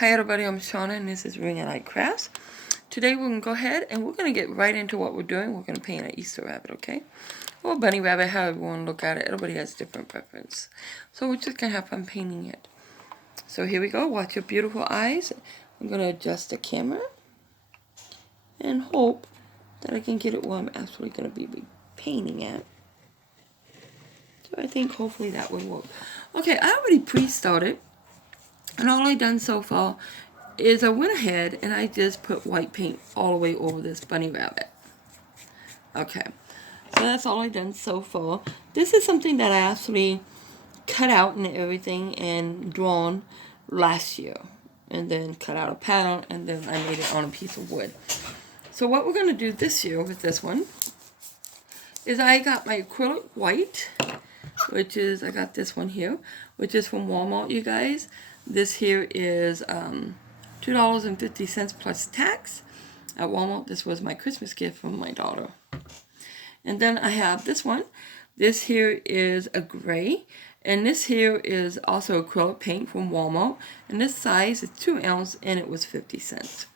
Hi everybody, I'm Shauna and this is Ring and Light Crafts. Today we're going to go ahead and we're going to get right into what we're doing. We're going to paint an Easter rabbit, okay? Or a bunny rabbit, however you want to look at it. Everybody has different preference. So we're just going to have fun painting it. So here we go. Watch your beautiful eyes. I'm going to adjust the camera and hope that I can get it where I'm actually going to be painting at. So I think hopefully that would work. Okay, I already pre-started. And all I've done so far is I went ahead and I just put white paint all the way over this bunny rabbit. Okay, so that's all I've done so far. This is something that I actually cut out and everything and drawn last year. And then cut out a pattern and then I made it on a piece of wood. So what we're going to do this year with this one is I got my acrylic white, which is, I got this one here, which is from Walmart, you guys. This here is $2.50 plus tax at Walmart. This was my Christmas gift from my daughter. And then I have this one. This here is a gray. And this here is also acrylic paint from Walmart. And this size is 2 ounce and it was 50 cents.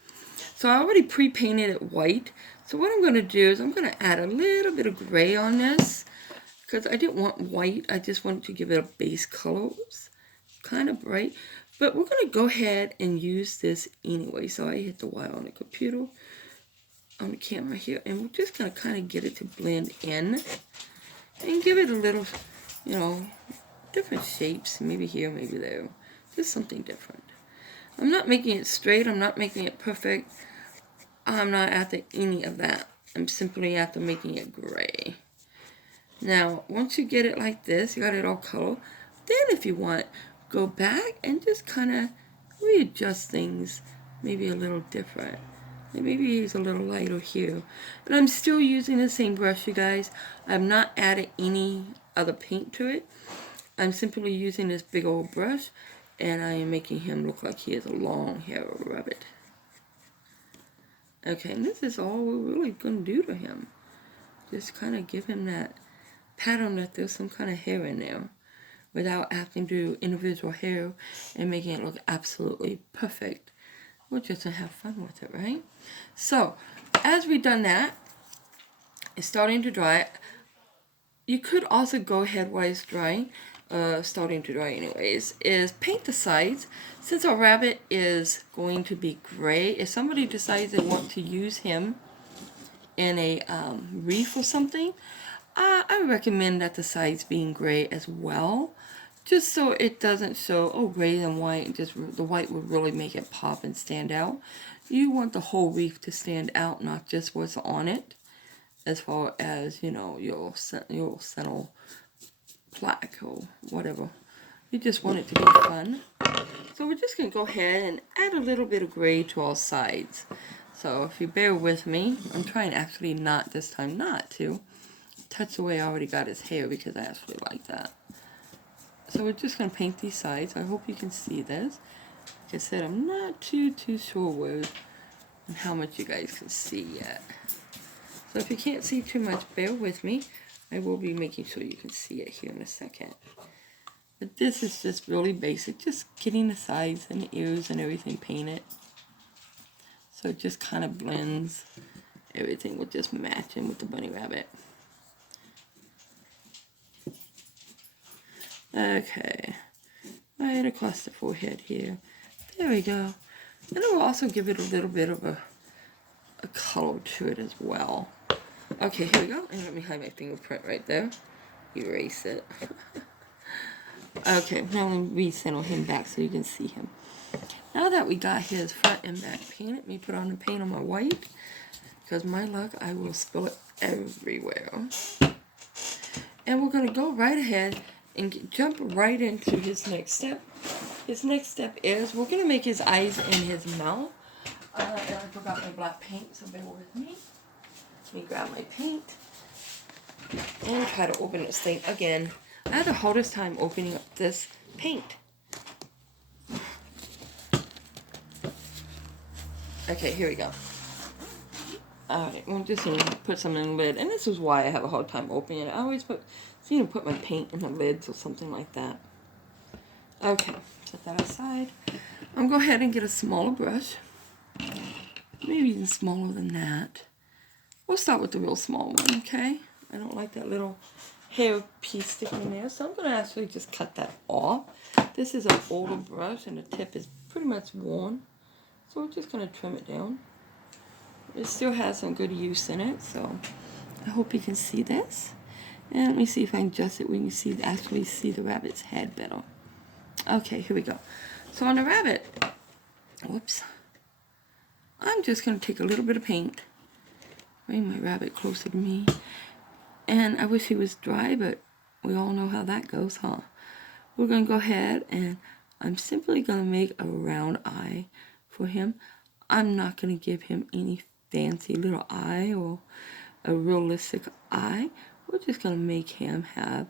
So I already pre-painted it white. So what I'm going to do is I'm going to add a little bit of gray on this. Because I didn't want white. I just wanted to give it a base color. Oops, kind of bright. But we're going to go ahead and use this anyway. So I hit the Y on the computer, on the camera here. And we're just going to kind of get it to blend in. And give it a little, you know, different shapes. Maybe here, maybe there. Just something different. I'm not making it straight. I'm not making it perfect. I'm not after any of that. I'm simply after making it gray. Now, once you get it like this, you got it all colored. Then if you want, go back and just kind of readjust things maybe a little different. Maybe use a little lighter here. But I'm still using the same brush, you guys. I've not added any other paint to it. I'm simply using this big old brush. And I am making him look like he has a long hair rabbit. Okay, and this is all we're really going to do to him. Just kind of give him that pattern that there's some kind of hair in there. Without having to do individual hair and making it look absolutely perfect. We're just going to have fun with it, right? So, as we've done that, it's starting to dry. You could also go ahead while it's drying, starting to dry anyways, is paint the sides. Since our rabbit is going to be gray, if somebody decides they want to use him in a wreath or something, I recommend that the sides being gray as well. Just so it doesn't show, oh, gray and white, just the white would really make it pop and stand out. You want the whole wreath to stand out, not just what's on it, as far as, you know, your center plaque or whatever. You just want it to be fun. So we're just going to go ahead and add a little bit of gray to all sides. So if you bear with me, I'm trying actually not this time not to touch the way I already got his hair because I actually like that. So we're just going to paint these sides. I hope you can see this. Like I said, I'm not too sure where and how much you guys can see yet. So if you can't see too much, bear with me. I will be making sure you can see it here in a second. But this is just really basic. Just getting the sides and the ears and everything painted. So it just kind of blends. Everything will just match in with the bunny rabbit. Okay, right across the forehead here. There we go. And it will also give it a little bit of a color to it as well. Okay, here we go. And let me hide my fingerprint right there. Erase it. Okay, now let me recenter him back so you can see him. Now that we got his front and back painted, let me put on the paint on my white. Because my luck, I will spill it everywhere. And we're going to go right ahead and jump right into his next step. His next step is we're going to make his eyes and his mouth. And I forgot my black paint, so bear with me. Let me grab my paint and try to open this thing again. I had the hardest time opening up this paint. Okay, here we go. Alright, we're just going to put some in the lid. And this is why I have a hard time opening it. I always seem to put my paint in the lids or something like that. Okay, set that aside. I'm going to go ahead and get a smaller brush. Maybe even smaller than that. We'll start with the real small one, okay? I don't like that little hair piece sticking in there, so I'm going to actually just cut that off. This is an older brush, and the tip is pretty much worn. So we're just going to trim it down. It still has some good use in it, so I hope you can see this. And let me see if I can adjust it where you can actually see the rabbit's head better. Okay, here we go. So on the rabbit, whoops, I'm just going to take a little bit of paint. Bring my rabbit closer to me. And I wish he was dry, but we all know how that goes, huh? We're going to go ahead and I'm simply going to make a round eye for him. I'm not going to give him any fancy little eye or a realistic eye. We're just going to make him have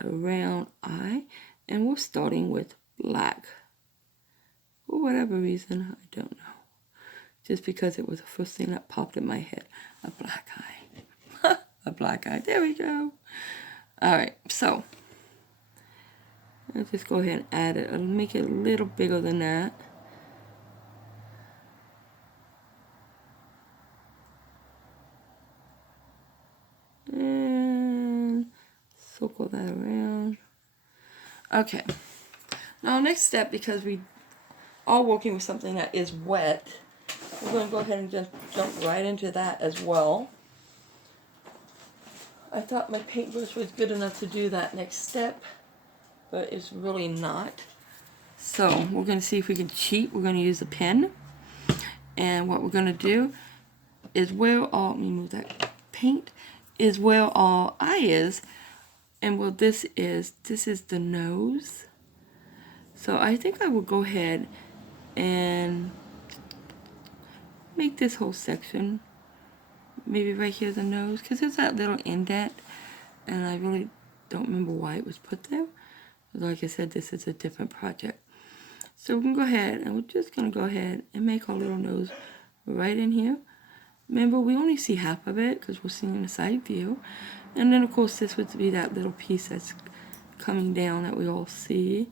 a round eye. And we're starting with black. For whatever reason, I don't know. Just because it was the first thing that popped in my head. A black eye. A black eye. There we go. Alright, so let's just go ahead and add it. I'll make it a little bigger than that. And circle that around. Okay. Now next step, because we are working with something that is wet, we're going to go ahead and just jump right into that as well. I thought my paintbrush was good enough to do that next step, but it's really not. So we're going to see if we can cheat. We're going to use a pen. And what we're going to do is where all, let me move that paint, is where our eye is. And what this is the nose. So I think I will go ahead and make this whole section. Maybe right here the nose, because there's that little indent. And I really don't remember why it was put there. Like I said, this is a different project. So we can go ahead and we're just going to go ahead and make our little nose right in here. Remember, we only see half of it because we're seeing the side view. And then, of course, this would be that little piece that's coming down that we all see.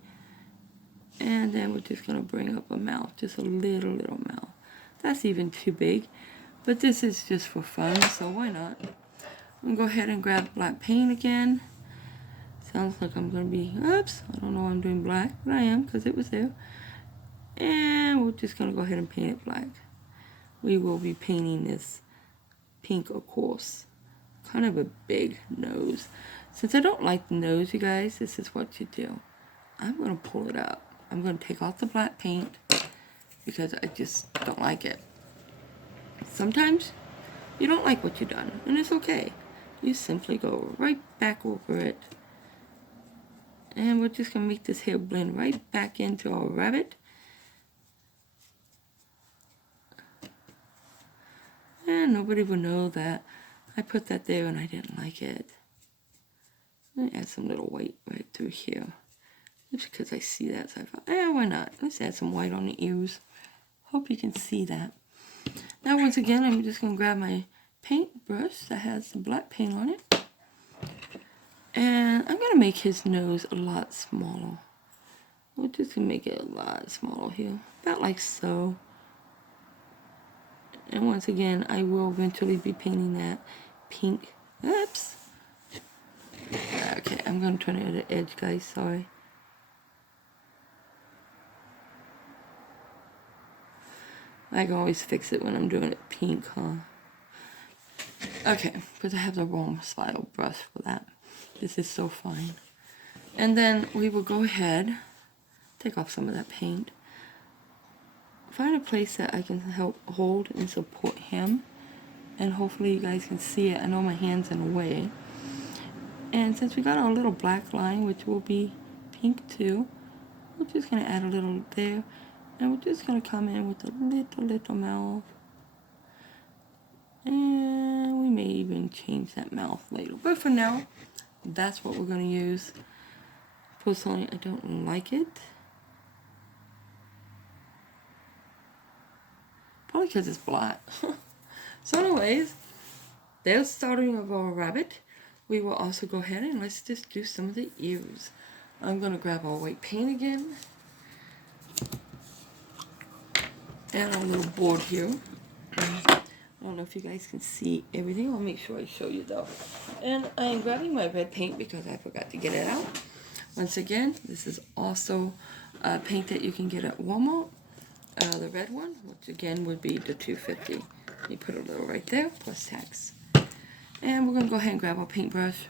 And then we're just going to bring up a mouth, just a little mouth. That's even too big. But this is just for fun, so why not? I'm going to go ahead and grab black paint again. Sounds like I'm going to be, oops, I don't know why I'm doing black, but I am because it was there. And we're just going to go ahead and paint it black. We will be painting this pink, of course. Kind of a big nose. Since I don't like the nose, you guys, this is what you do. I'm going to pull it up. I'm going to take off the black paint because I just don't like it. Sometimes you don't like what you've done, and it's okay. You simply go right back over it. And we're just going to make this hair blend right back into our rabbit. And nobody will know that I put that there and I didn't like it. Let me add some little white right through here. Just because I see that, so I thought, why not? Let's add some white on the ears. Hope you can see that. Now, once again, I'm just going to grab my paintbrush that has the black paint on it. And I'm going to make his nose a lot smaller. We're just going to make it a lot smaller here. About like so. And once again, I will eventually be painting that pink. Oops. Okay, I'm going to turn it at the edge, guys. Sorry. I can always fix it when I'm doing it pink, huh? Okay, because I have the wrong style brush for that. This is so fine. And then we will go ahead, take off some of that paint. Find a place that I can help hold and support him. And hopefully you guys can see it. I know my hand's in the way. And since we got our little black line, which will be pink too, we're just going to add a little there. And we're just going to come in with a little mouth. And we may even change that mouth later. But for now, that's what we're going to use. Personally, I don't like it. Probably because it's black. So anyways, there's the starting of our rabbit. We will also go ahead and let's just do some of the ears. I'm going to grab our white paint again. add our little board here. I don't know if you guys can see everything. I'll make sure I show you though. And I am grabbing my red paint because I forgot to get it out. Once again, this is also paint that you can get at Walmart. The red one, which again would be the $2.50. You put a little right there, plus tax. And we're going to go ahead and grab our paintbrush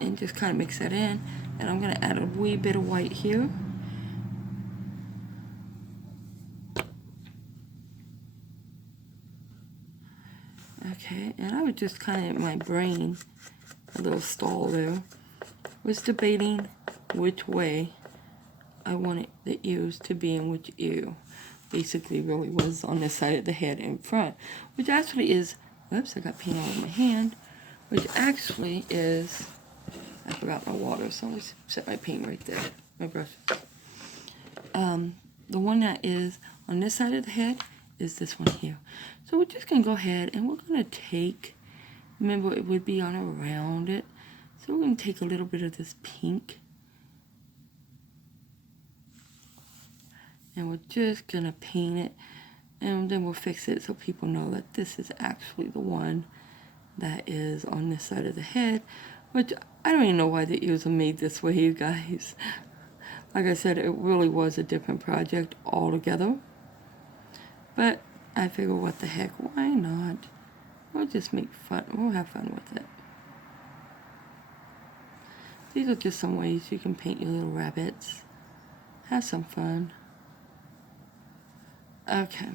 and just kind of mix that in. And I'm going to add a wee bit of white here. Okay, and I was just kind of in my brain, a little stall there, was debating which way I wanted the ears to be and which ear basically really was on this side of the head in front, which actually is, oops, I got paint all in my hand, which actually is, I forgot my water, so let's set my paint right there, my brush. The one that is on this side of the head is this one here. So we're just going to go ahead and we're going to take, remember it would be on around it, so we're going to take a little bit of this pink and we're just going to paint it, and then we'll fix it so people know that this is actually the one that is on this side of the head, which I don't even know why the ears are made this way, you guys. Like I said, it really was a different project altogether. But I figure, what the heck, why not? We'll just make fun, we'll have fun with it. These are just some ways you can paint your little rabbits. Have some fun. Okay.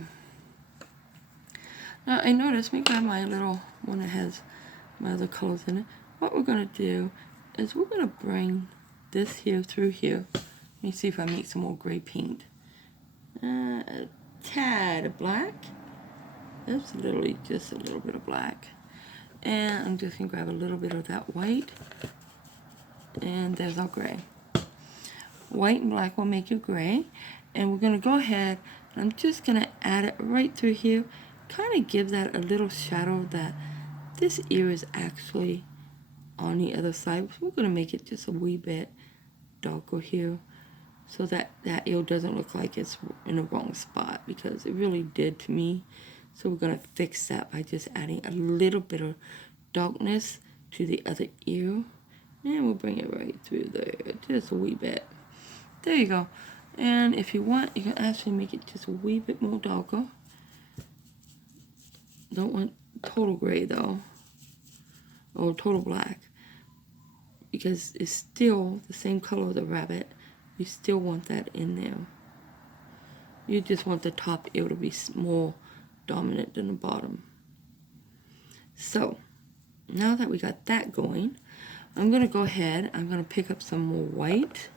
Now I noticed, let me grab my little one that has my other colors in it. What we're going to do is we're going to bring this here through here. Let me see if I make some more gray paint. A tad of black. That's literally just a little bit of black. And I'm just going to grab a little bit of that white. And there's our gray. White and black will make you gray. And we're going to go ahead, and I'm just going to add it right through here. Kind of give that a little shadow that this ear is actually on the other side. So we're going to make it just a wee bit darker here, so that that ear doesn't look like it's in the wrong spot, because it really did to me. So we're going to fix that by just adding a little bit of darkness to the other ear. And we'll bring it right through there, just a wee bit. There you go. And if you want, you can actually make it just a wee bit more darker. Don't want total gray though, or total black, because it's still the same color of the rabbit. You still want that in there. You just want the top ear to be more dominant than the bottom. So, now that we got that going, I'm going to go ahead, I'm going to pick up some more white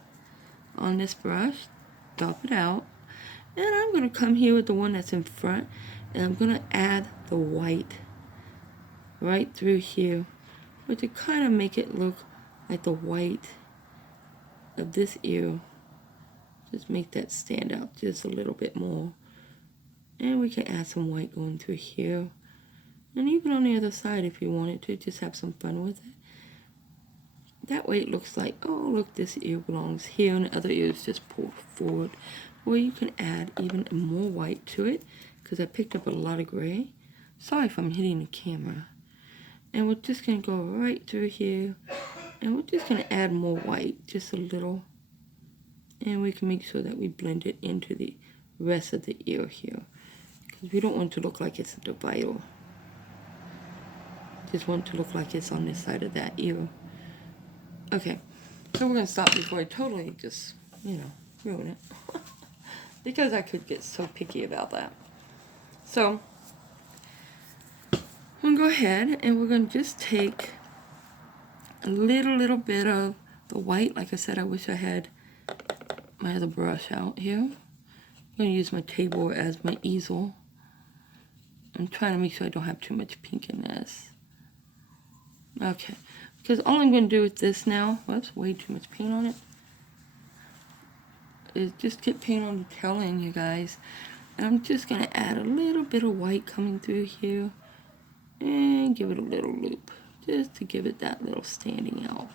on this brush, dop it out, and I'm going to come here with the one that's in front, and I'm going to add the white right through here, but to kind of make it look like the white of this ear. Just make that stand out just a little bit more. And we can add some white going through here. And even on the other side if you wanted to, just have some fun with it. That way it looks like, oh look, this ear belongs here and the other ear is just pulled forward. Or you can add even more white to it, because I picked up a lot of gray. Sorry if I'm hitting the camera. And we're just going to go right through here. And we're just going to add more white, just a little. And we can make sure that we blend it into the rest of the ear here, because we don't want it to look like it's a divider. Just want it to look like it's on this side of that ear. Okay, so we're going to stop before I totally just, ruin it. Because I could get so picky about that. So, I'm going to go ahead and we're going to just take a little bit of the white. Like I said, I wish I had my other brush out here. I'm going to use my table as my easel. I'm trying to make sure I don't have too much pink in this. Okay, because all I'm going to do with this now, whoops, way too much paint on it, is just get paint on the tail end, you guys. And I'm just going to add a little bit of white coming through here and give it a little loop, just to give it that little standing out.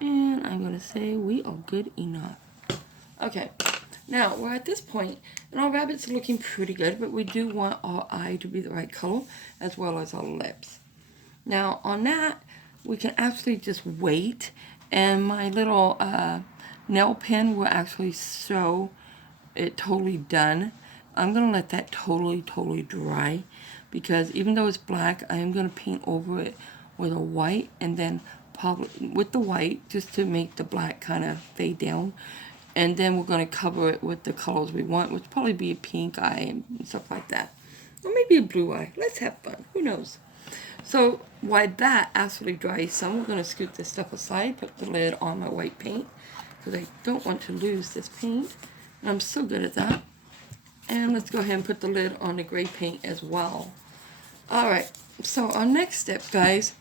And I'm going to say we are good enough. Okay, Now, we're at this point, and our rabbit's looking pretty good, but we do want our eye to be the right color, as well as our lips. Now, on that, we can actually just wait, and my little nail pen will actually show it totally done. I'm going to let that totally dry, because even though it's black, I am going to paint over it with a white, and then probably with the white, just to make the black kind of fade down. And then we're going to cover it with the colors we want, which probably be a pink eye and stuff like that. Or maybe a blue eye. Let's have fun. Who knows? So while that actually dries some, we're going to scoot this stuff aside, put the lid on my white paint, because I don't want to lose this paint. And I'm so good at that. And let's go ahead and put the lid on the gray paint as well. Alright, so our next step, guys,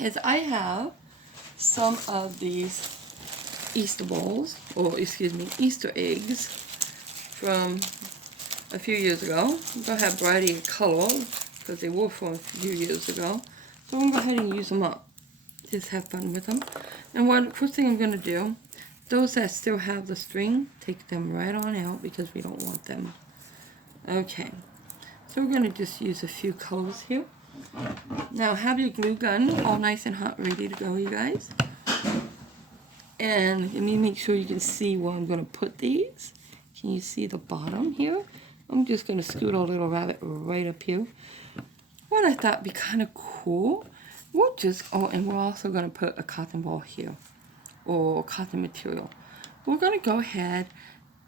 is I have some of these Easter balls, or excuse me, Easter eggs from a few years ago. I'm going to have a variety of color, because they were from a few years ago. So I'm going to go ahead and use them up. Just have fun with them. And first thing I'm going to do, those that still have the string, take them right on out, because we don't want them. Okay, so we're going to just use a few colors here. Now have your glue gun all nice and hot, ready to go, you guys. And let me make sure you can see where I'm going to put these. Can you see the bottom here? I'm just going to scoot our little rabbit right up here. What I thought would be kind of cool, we'll just, and we're also going to put a cotton ball here, or cotton material. We're going to go ahead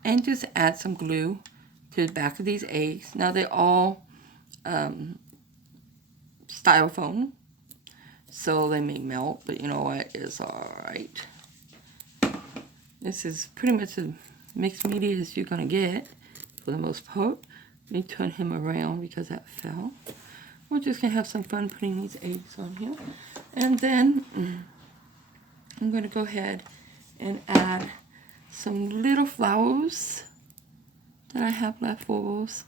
and just add some glue to the back of these eggs. Now they're all styrofoam, so they may melt, but you know what, it's alright. This is pretty much as mixed media as you're going to get, for the most part. Let me turn him around, because that fell. We're just going to have some fun putting these eggs on here. And then I'm going to go ahead and add some little flowers that I have left for us.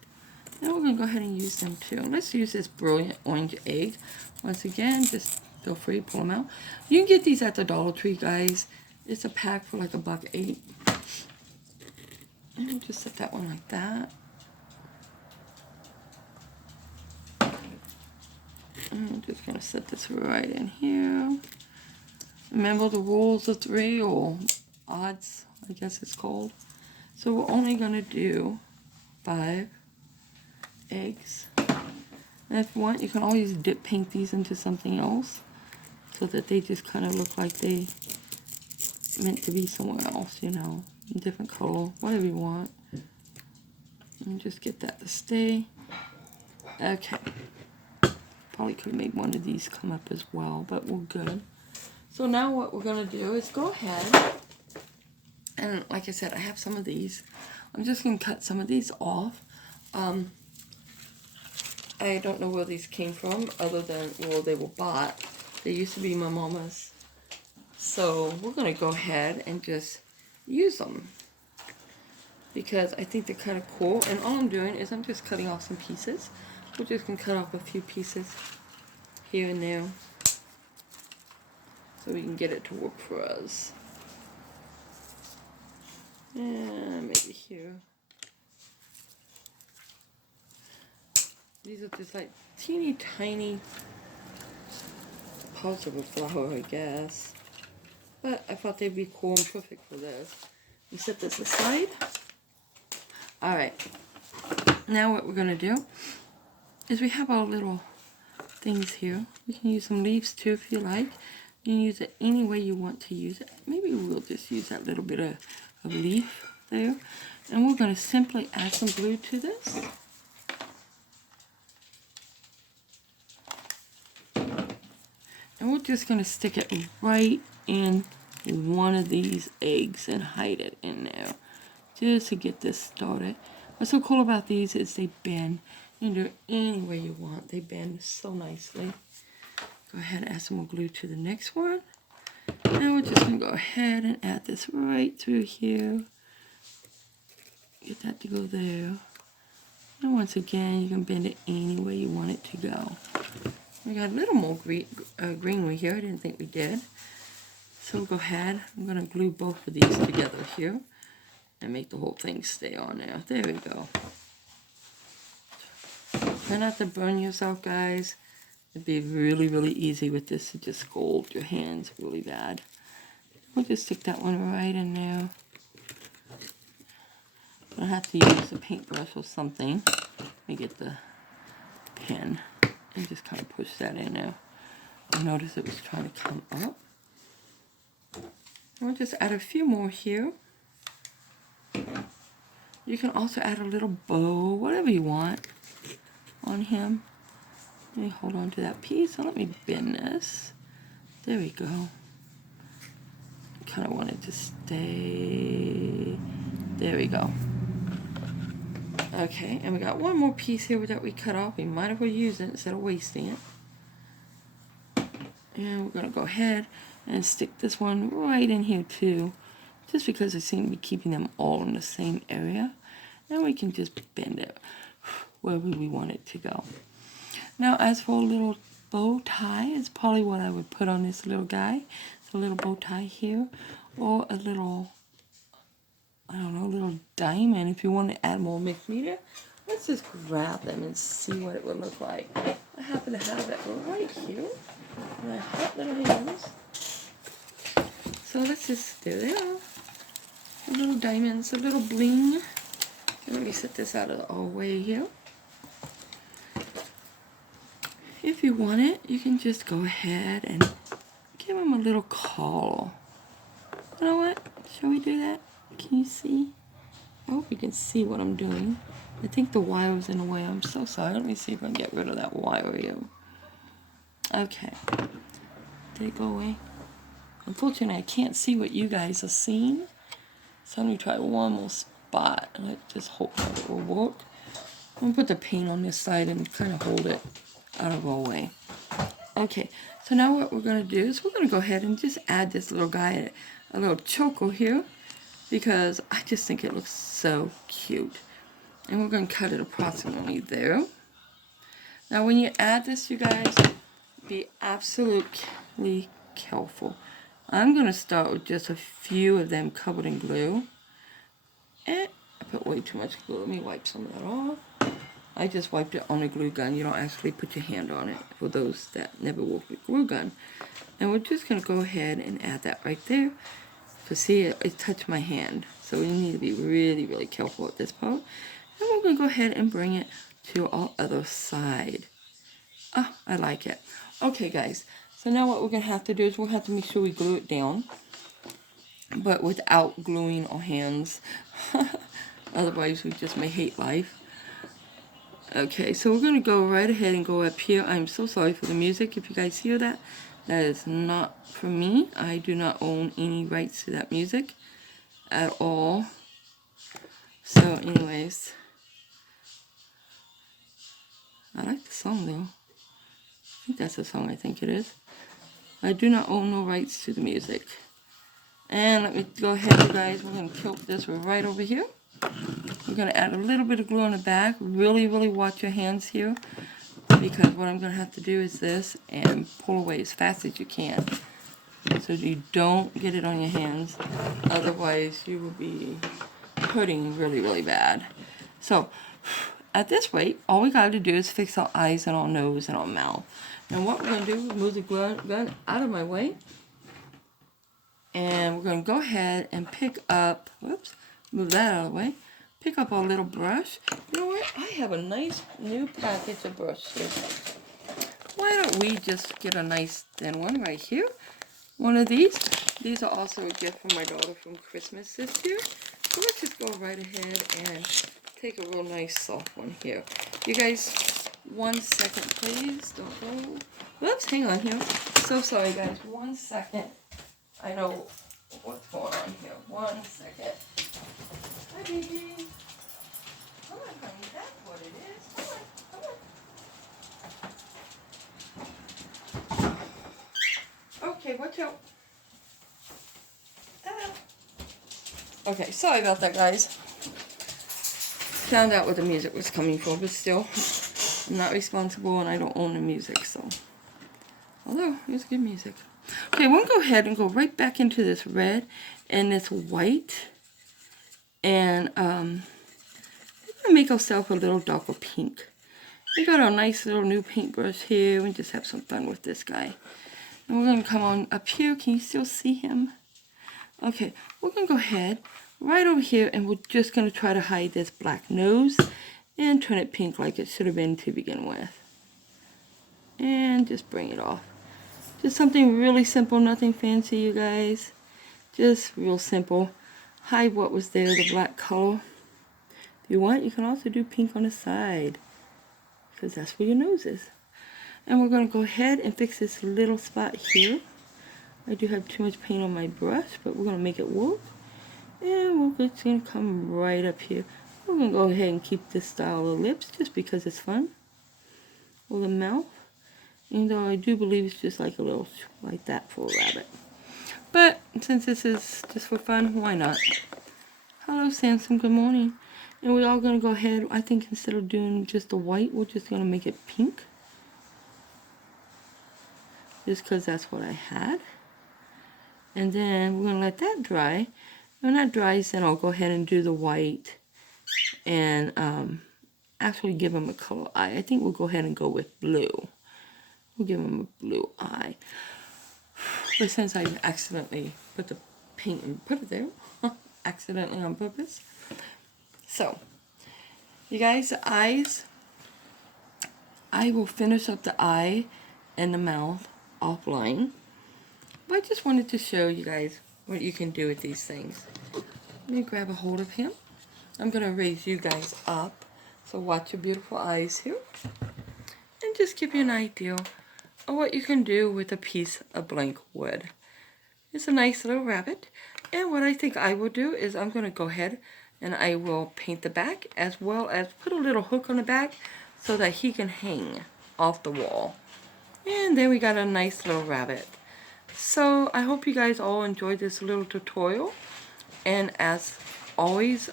And we're going to go ahead and use them too. Let's use this brilliant orange egg. Once again, just feel free to pull them out. You can get these at the Dollar Tree, guys. It's a pack for like $1.08. And we'll just set that one like that. And I'm just going to set this right in here. Remember the rules of 3, or odds, I guess it's called. So we're only going to do 5 eggs. And if you want, you can always paint these into something else, so that they just kind of look like they meant to be somewhere else, you know, different color, whatever you want. And just get that to stay. Okay. Probably could have made one of these come up as well, but we're good. So now what we're going to do is go ahead, and like I said, I have some of these. I'm just going to cut some of these off. I don't know where these came from, other than, well, they were bought. They used to be my mama's. So we're going to go ahead and just use them, because I think they're kind of cool. And all I'm doing is I'm just cutting off some pieces. We're just going to cut off a few pieces here and there, so we can get it to work for us. And maybe here. These are just like teeny tiny parts of a flower, I guess. But I thought they'd be cool and perfect for this. We set this aside. Alright. Now what we're going to do is we have our little things here. We can use some leaves too if you like. You can use it any way you want to use it. Maybe we'll just use that little bit of leaf there. And we're going to simply add some glue to this. And we're just going to stick it right in one of these eggs and hide it in there, just to get this started. What's so cool about these is they bend. You can do it any way you want. They bend so nicely. Go ahead and add some more glue to the next one. And we're just going to go ahead and add this right through here. Get that to go there. And once again, you can bend it any way you want it to go. We got a little more greenery here. I didn't think we did. So go ahead. I'm going to glue both of these together here. and make the whole thing stay on there. There we go. Try not to burn yourself, guys. It'd be really, really easy with this to just scald your hands really bad. We'll just stick that one right in there. I'll have to use a paintbrush or something. Let me get the pen and just kind of push that in there. I noticed it was trying to come up. We'll just add a few more here. You can also add a little bow, whatever you want on him. Let me hold on to that piece. So let me bend this. There we go. I kind of want it to stay. There we go. Okay, and we got one more piece here that we cut off. We might as well use it instead of wasting it. And we're going to go ahead and stick this one right in here too. Just because I seem to be keeping them all in the same area. And we can just bend it wherever we want it to go. Now, as for a little bow tie, it's probably what I would put on this little guy. So a little bow tie here, or a little, I don't know, a little diamond. If you want to add more mixed media, let's just grab them and see what it would look like. I happen to have it right here. My hot little hands. So let's just, there they are. A little diamonds, a little bling. Let me set this out of our way here. If you want it, you can just go ahead and give them a little call. You know what? Shall we do that? Can you see? I hope you can see what I'm doing. I think the wire is in the way. I'm so sorry. Let me see if I can get rid of that wire here. Okay. Did it go away? Unfortunately, I can't see what you guys are seeing. So let me try one more spot. Let's just hope that it will work. I'm going to put the paint on this side and kind of hold it out of our way. Okay, so now what we're going to do is we're going to go ahead and just add this little guy a little choker here, because I just think it looks so cute. And we're going to cut it approximately there. Now when you add this, you guys, be absolutely careful. I'm going to start with just a few of them covered in glue. And I put way too much glue. Let me wipe some of that off. I just wiped it on a glue gun. You don't actually put your hand on it, for those that never worked with glue gun. And we're just going to go ahead and add that right there. So see, it touched my hand. So we need to be really, really careful at this part. And we're going to go ahead and bring it to our other side. Ah, I like it. Okay, guys. So now what we're going to have to do is we'll have to make sure we glue it down. But without gluing our hands. Otherwise, we just may hate life. Okay, so we're going to go right ahead and go up here. I'm so sorry for the music. If you guys hear that, that is not for me. I do not own any rights to that music at all. So anyways, I like the song though. I think that's the song I think it is. I do not own no rights to the music. And let me go ahead, you guys. We're going to tilt this right over here. We're going to add a little bit of glue on the back. Really, really watch your hands here, because what I'm going to have to do is this and pull away as fast as you can so you don't get it on your hands. Otherwise, you will be hurting really, really bad. So, at this rate, all we got to do is fix our eyes and our nose and our mouth. And what we're going to do is move the gun out of my way. And we're going to go ahead and pick up, whoops, move that out of the way. Pick up our little brush. You know what? I have a nice new package of brushes. Why don't we just get a nice thin one right here? One of these. These are also a gift from my daughter from Christmas this year. So let's just go right ahead and take a real nice soft one here. You guys, 1 second please. Don't go. Whoops, hang on here. So sorry guys. 1 second. I know what's going on here. 1 second. Hi, baby. Come on, honey. That's what it is. Come on, come on. Okay, watch out. Okay, sorry about that, guys. Found out what the music was coming from, but still, I'm not responsible and I don't own the music, so. Although, it's good music. Okay, we'll go ahead and go right back into this red and this white. And we're going to make ourselves a little darker pink. We got our nice little new paintbrush here. We just have some fun with this guy. And we're going to come on up here. Can you still see him? Okay, we're going to go ahead right over here, and we're just going to try to hide this black nose and turn it pink like it should have been to begin with. And just bring it off. Just something really simple, nothing fancy, you guys. Just real simple. Hide what was there, the black color. If you want, you can also do pink on the side, because that's where your nose is. And we're going to go ahead and fix this little spot here. I do have too much paint on my brush, but we're going to make it work. And we're just going to come right up here. We're going to go ahead and keep this style of lips just because it's fun. Or the mouth. Even though I do believe it's just like a little, like that for a rabbit. But since this is just for fun, why not? Hello, Samson. Good morning. And we're all going to go ahead. I think instead of doing just the white, we're just going to make it pink. Just because that's what I had. And then we're going to let that dry. When that dries, then I'll go ahead and do the white. And actually give him a color eye. I think we'll go ahead and go with blue. We'll give him a blue eye. But since I accidentally put the paint and put it there, accidentally on purpose. So, you guys, the eyes, I will finish up the eye and the mouth offline. But I just wanted to show you guys what you can do with these things. Let me grab a hold of him. I'm going to raise you guys up. So watch your beautiful eyes here. And just give you an idea of what you can do with a piece of blank wood. It's a nice little rabbit. And what I think I will do is I'm going to go ahead and I will paint the back as well as put a little hook on the back so that he can hang off the wall. And then we got a nice little rabbit. So I hope you guys all enjoyed this little tutorial. And as always,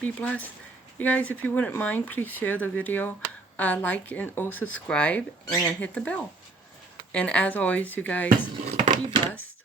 be blessed. You guys, if you wouldn't mind, please share the video, like or subscribe, and hit the bell. And as always, you guys, be blessed.